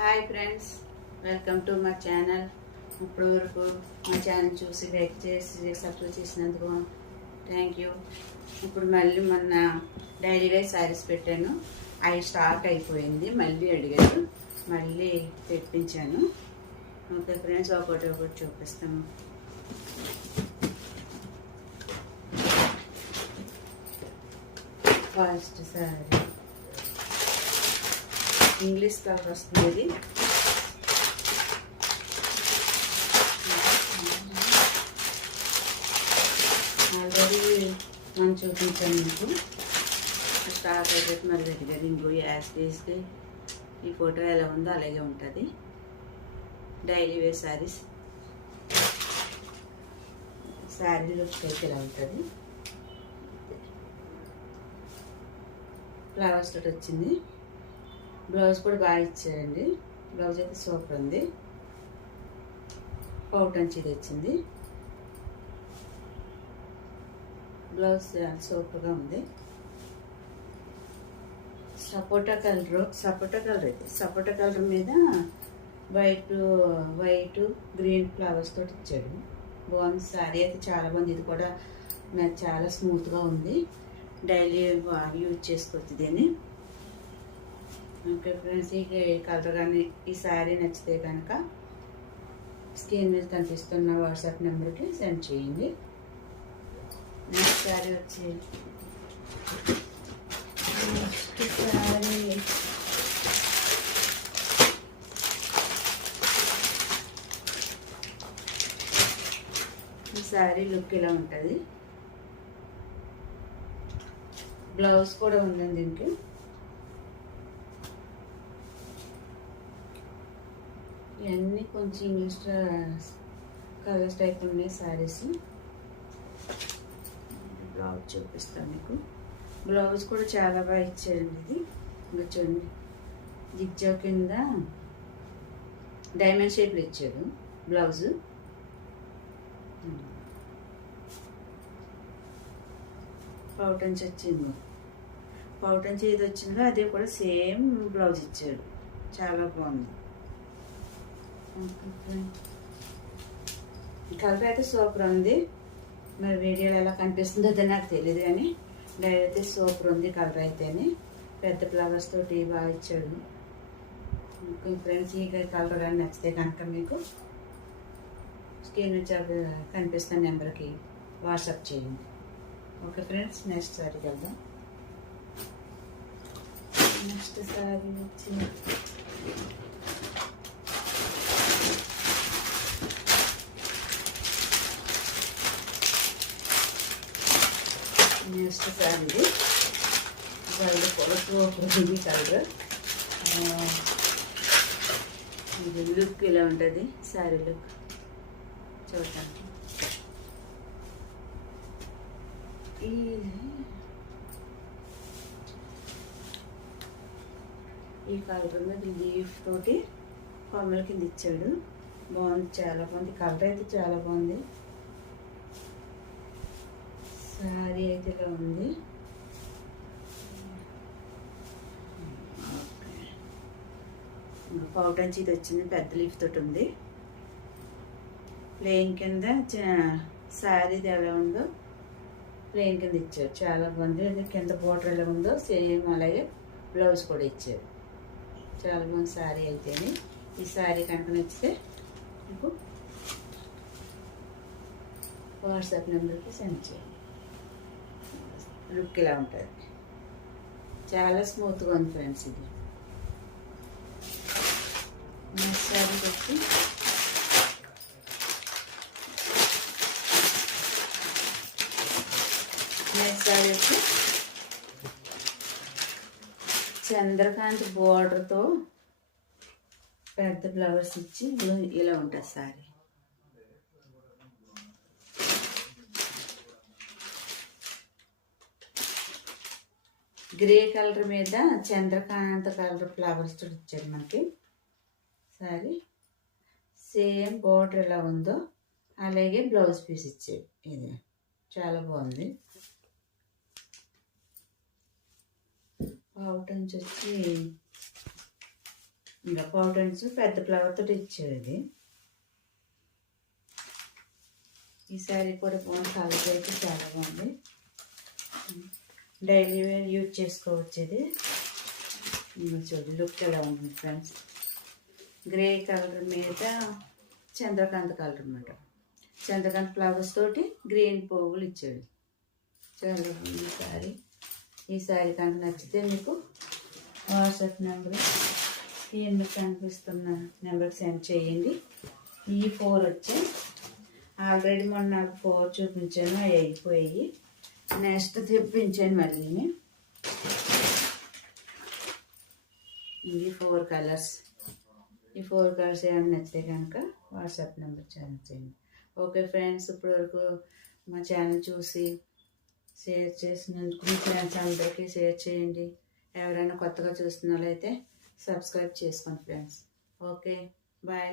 Hi friends, welcome to my channel. ఇప్పుడు వరకు మా ఛానల్ చూసి లైక్ చేసి సబ్స్క్రైబ్ చేసినందుకు థ్యాంక్ యూ. ఇప్పుడు మళ్ళీ మొన్న డైలీ వేర్ శారీస్ పెట్టాను, అవి స్టాక్ అయిపోయింది. మళ్ళీ అడిగారు, మళ్ళీ తెప్పించాను. ఓకే ఫ్రెండ్స్, ఒకటి చూపిస్తాము. ఫస్ట్ శారీ ఇంగ్లీష్ కలర్ వస్తుంది. ఆల్రెడీ మనం చూపించాను మీకు. స్టాక్ అయిపోతే మరి దగ్గర ఇంకో యాస్టీస్కి ఈ ఫోటో ఎలా ఉందో అలాగే ఉంటుంది. Daily wear saris sari look అయితే ఇలా ఉంటుంది. ఫ్లవర్స్ తోటి వచ్చింది. బ్లౌజ్ కూడా బాగా ఇచ్చారండి. బ్లౌజ్ అయితే సూపర్ ఉంది. పౌట్ అంచీది వచ్చింది. బ్లౌజ్ సూపర్గా ఉంది. సపోటా కలర్ అయితే సపోటా కలర్ మీద వైట్ గ్రీన్ ఫ్లవర్స్ తోటి ఇచ్చాడు. బాగుంది. శారీ అయితే చాలా బాగుంది. ఇది కూడా నాకు చాలా స్మూత్గా ఉంది. డైలీ యూజ్ చేసుకోవచ్చు దీన్ని. ఓకే ఫ్రెండ్స్, ఈ కలర్ కానీ ఈ శారీ నచ్చితే కనుక స్క్రీన్ మీద కనిపిస్తున్న వాట్సాప్ నెంబర్కి సెండ్ చేయండి. నెక్స్ట్ శారీ వచ్చి ఈ శారీ లుక్ ఇలా ఉంటుంది. బ్లౌజ్ కూడా ఉందండి దీనికి. ఇవన్నీ కొంచెం ఇంగ్లీష్ కలర్స్ టైప్ ఉన్నాయి శారీస్. బ్లౌజ్ చూపిస్తాను మీకు. బ్లౌజ్ కూడా చాలా బాగా ఇచ్చారండి. ఇది ఇంకా చూడండి, జిగ్జా కింద డైమండ్ షేప్లో ఇచ్చాడు బ్లౌజు. పౌటంచి వచ్చింది. పౌటంచి ఏది వచ్చిందో అదే కూడా సేమ్ బ్లౌజ్ ఇచ్చాడు. చాలా బాగుంది. కలర్ అయితే సూపర్ ఉంది. మరి వీడియోలో ఎలా కనిపిస్తుందో అదే నాకు తెలియదు, కానీ డైరెక్ట్ అయితే సూపర్ ఉంది కలర్ అయితేనే. పెద్ద ఫ్లవర్స్ తోటి బాగా ఇచ్చాడు. ఫ్రెండ్స్, ఈ కలర్ కానీ నచ్చితే కనుక మీకు స్క్రీన్ నుంచి కనిపిస్తున్న నెంబర్కి వాట్సాప్ చేయండి. ఓకే ఫ్రెండ్స్, నెక్స్ట్ సారీకి వెళ్దాం. నెక్స్ట్ సారీ వచ్చి నెక్స్ట్ శారీ కలర్ కూడా సూపర్ కలర్. ఇది లుక్ ఇలా ఉంటుంది. శారీ లుక్ చూడటానికి ఈ కలర్ మీద లీఫ్ తోటి కొమ్మల కింద ఇచ్చాడు. బాగుంది, చాలా బాగుంది. కలర్ అయితే చాలా బాగుంది. శారీ అయితే ఇలా ఉంది. పౌటంచి ఇది వచ్చింది, పెద్ద లీఫ్ తోటి ఉంది. ప్లెయిన్ కింద శారీది ఎలా ఉందో ప్లెయిన్ కింద ఇచ్చారు. చాలా బాగుంది. అది కింద బోర్డర్ ఎలా ఉందో సేమ్ అలాగే బ్లౌజ్ కూడా ఇచ్చారు. చాలా బాగుంది శారీ అయితేనే. ఈ శారీ కనుక నచ్చితే మీకు వాట్సాప్ నెంబర్కి సెండ్ చేయండి. లుక్ ఇలా ఉంటుంది. చాలా స్మూత్గా ఉంది ఫ్రెండ్స్. ఇది నెక్స్ట్ శారీ వచ్చి చంద్రకాంత్ బోర్డర్తో పెద్ద ఫ్లవర్స్ ఇచ్చి ఇలా ఉంటుంది శారీ. గ్రే కలర్ మీద చంద్రకాంత్ కలర్ ఫ్లవర్స్ ఇచ్చాడు మనకి. శారీ సేమ్ బోర్డర్ ఎలా ఉందో అలాగే బ్లౌజ్ పీస్ ఇచ్చాడు. ఇది చాలా బాగుంది. అవుట్ నుంచి వచ్చి ఇంకా పౌడర్స్ పెద్ద ఫ్లవర్ తోటి ఇచ్చాడు ఇది. ఈ శారీ కూడా బాగుంది, కలర్ అయితే చాలా బాగుంది. డైలీ వేర్ యూజ్ చేసుకోవచ్చు ఇది. ఇంకా చూడండి లుక్ ఎలా ఉంది ఫ్రెండ్స్. గ్రే కలర్ మీద చంద్రకాంత్ కలర్ అన్నమాట. చంద్రకాంత్ ఫ్లవర్స్ తోటి గ్రీన్ పువ్వులు ఇచ్చాడు. చాలా బాగుంది శారీ. ఈ శారీ కనుక నచ్చితే మీకు వాట్సాప్ నెంబర్ స్క్రీన్ మీద కనిపిస్తున్న నెంబర్కి సెండ్ చేయండి. ఈ 4 వచ్చాయి. ఆల్రెడీ మొన్న నాకు 4 చూపించాను, అవి అయిపోయాయి. నెక్స్ట్ తెప్పించాను మళ్ళీ. ఇవి 4 కలర్స్. ఈ 4 కలర్స్ ఏమైనా నచ్చితే కనుక వాట్సాప్ నెంబర్ సెండ్ చేయండి. ఓకే ఫ్రెండ్స్, ఇప్పటివరకు మా ఛానల్ చూసి షేర్ చేసినందుకు మీ ఫ్రెండ్స్ అందరికీ షేర్ చేయండి. ఎవరైనా కొత్తగా చూస్తున్న వాళ్ళైతే సబ్స్క్రైబ్ చేసుకోండి ఫ్రెండ్స్. Okay bye.